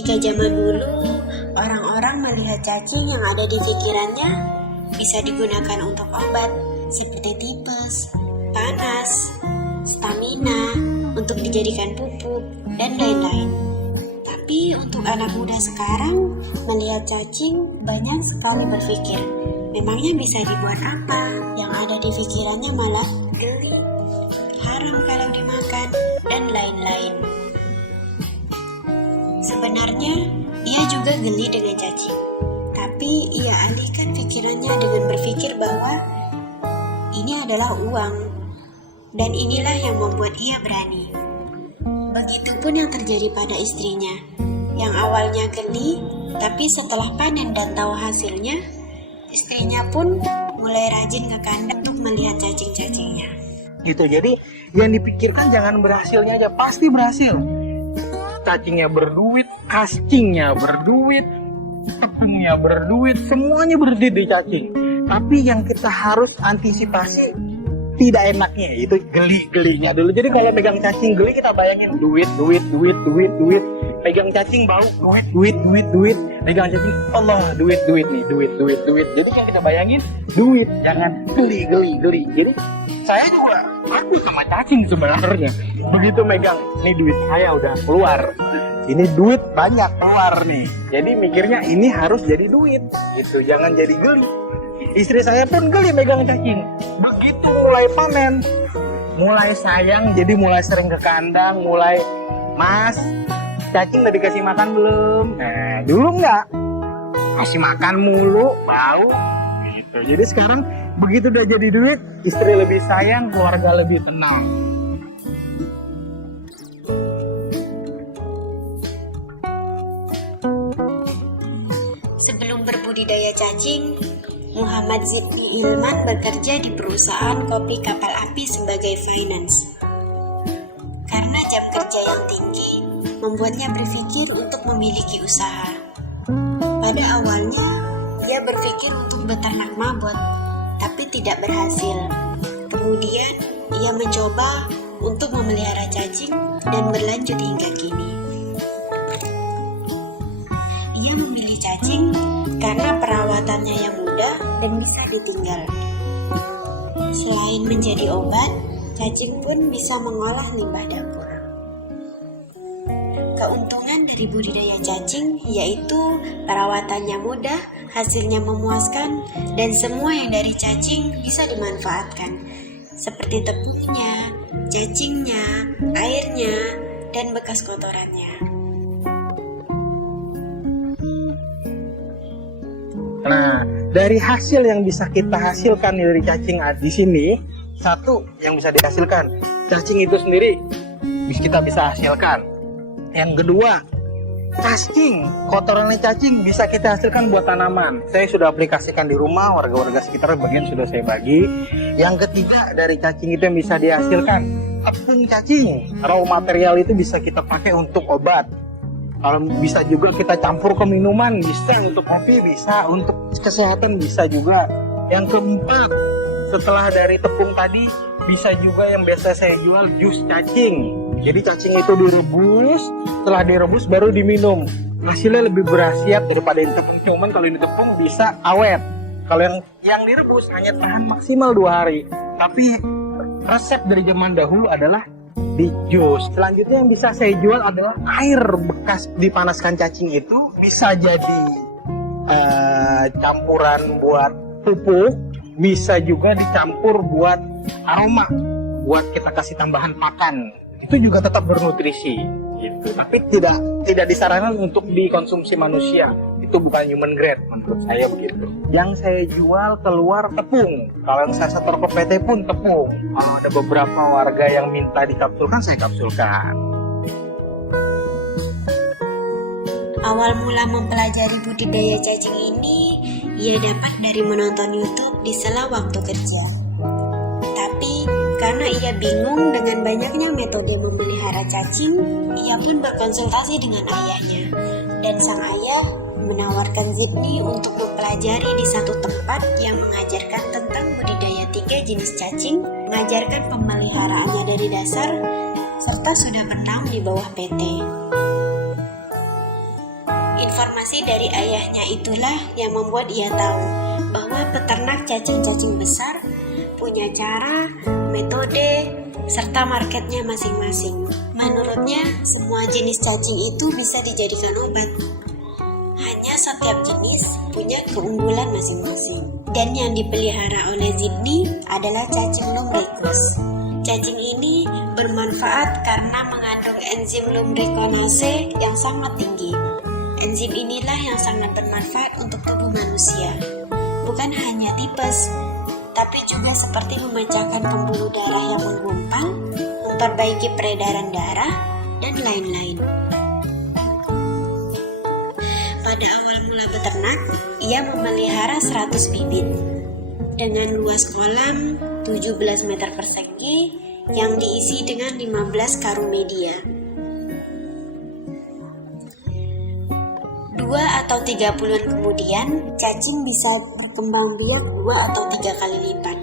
Jika zaman dulu orang-orang melihat cacing yang ada di pikirannya bisa digunakan untuk obat seperti tipes, panas, stamina, untuk dijadikan pupuk, dan lain-lain. Tapi untuk anak muda sekarang melihat cacing banyak sekali berpikir, memangnya bisa dibuat apa? Yang ada di pikirannya malah geli, haram kalau dimakan, dan lain-lain. Sebenarnya ia juga geli dengan cacing, tapi ia alihkan pikirannya dengan berpikir bahwa ini adalah uang, dan inilah yang membuat ia berani. Begitupun yang terjadi pada istrinya, yang awalnya geli, tapi setelah panen dan tahu hasilnya, istrinya pun mulai rajin ke kandang untuk melihat cacing-cacingnya. Gitu, jadi yang dipikirkan jangan berhasilnya aja, pasti berhasil. Cacingnya berduit, cacingnya berduit, tepungnya berduit, semuanya berduit di cacing. Tapi yang kita harus antisipasi tidak enaknya itu geli-gelinya dulu. Jadi kalau pegang cacing geli, kita bayangin duit. Pegang cacing bau duit. Pegang cacing Allah duit nih, duit. Jadi yang kita bayangin duit, jangan geli. Jadi saya juga aku sama cacing sebenarnya. Begitu megang, nih duit saya udah keluar. Ini duit banyak keluar nih. Jadi mikirnya ini harus jadi duit gitu, jangan jadi geli. Istri saya pun geli megang cacing. Begitu mulai panen, mulai sayang, jadi mulai sering ke kandang, mulai mas, cacing udah dikasih makan belum? Nah, dulu enggak. Kasih makan mulu, bau. Gitu. Jadi sekarang begitu udah jadi duit, istri lebih sayang, keluarga lebih tenang. Sebelum berbudidaya cacing, Muhammad Zidni Ilman bekerja di perusahaan kopi kapal api sebagai finance. Karena jam kerja yang tinggi, membuatnya berpikir untuk memiliki usaha. Pada awalnya, ia berpikir untuk beternak mabot, tapi tidak berhasil. Kemudian, ia mencoba untuk memelihara cacing dan berlanjut hingga kini. Ia memilih cacing karena perawatannya yang mudah dan bisa ditinggal. Selain menjadi obat, cacing pun bisa mengolah limbah dapur. Keuntungan dari budidaya cacing yaitu perawatannya mudah, hasilnya memuaskan, dan semua yang dari cacing bisa dimanfaatkan, seperti tepungnya, cacingnya, airnya, dan bekas kotorannya. Nah, dari hasil yang bisa kita hasilkan dari cacing di sini, satu yang bisa dihasilkan, cacing itu sendiri kita bisa hasilkan. Yang kedua, kotorannya cacing bisa kita hasilkan buat tanaman. Saya sudah aplikasikan di rumah, warga-warga sekitar bagian sudah saya bagi. Yang ketiga, dari cacing itu yang bisa dihasilkan tepung cacing. Raw material itu bisa kita pakai untuk obat. Kalau bisa juga kita campur ke minuman, bisa untuk kopi, bisa untuk kesehatan, bisa juga. Yang keempat, setelah dari tepung tadi, bisa juga yang biasa saya jual jus cacing. Jadi cacing itu direbus, setelah direbus baru diminum. Hasilnya lebih berkhasiat daripada yang tepung. Cuman kalau ini tepung bisa awet. Kalau yang direbus hanya tahan maksimal 2 hari. Tapi resep dari zaman dahulu adalah di jus. Selanjutnya yang bisa saya jual adalah air bekas dipanaskan cacing itu bisa jadi campuran buat pupuk, bisa juga dicampur buat aroma, buat kita kasih tambahan pakan. Itu juga tetap bernutrisi gitu. Tapi tidak disarankan untuk dikonsumsi manusia. Itu bukan human grade menurut saya begitu. Yang saya jual keluar tepung. Kalau yang saya setor ke PT pun tepung. Kalau ada beberapa warga yang minta dikapsulkan, saya kapsulkan. Awal mula mempelajari budidaya cacing ini, ia dapat dari menonton YouTube di sela waktu kerja. Tapi karena ia bingung dengan banyaknya metode memelihara cacing, ia pun berkonsultasi dengan ayahnya. Dan sang ayah menawarkan Zidni untuk mempelajari di satu tempat yang mengajarkan tentang budidaya 3 jenis cacing, mengajarkan pemeliharaannya dari dasar, serta sudah bernaung di bawah PT. Informasi dari ayahnya itulah yang membuat ia tahu bahwa peternak cacing-cacing besar punya cara, metode, serta marketnya masing-masing. Menurutnya, semua jenis cacing itu bisa dijadikan obat. Hanya setiap jenis punya keunggulan masing-masing. Dan yang dipelihara oleh Sydney adalah cacing lumricus. Cacing ini bermanfaat karena mengandung enzim lumrikonase yang sangat tinggi. Enzim inilah yang sangat bermanfaat untuk tubuh manusia. Bukan hanya tipes, tapi juga seperti memecahkan pembuluh darah yang menggumpal, memperbaiki peredaran darah, dan lain-lain. Pada awal mula beternak, ia memelihara 100 bibit dengan luas kolam 17 meter persegi yang diisi dengan 15 karung media. 2 atau 3 bulan kemudian, cacing bisa berkembang biak 2 atau 3 kali lipat.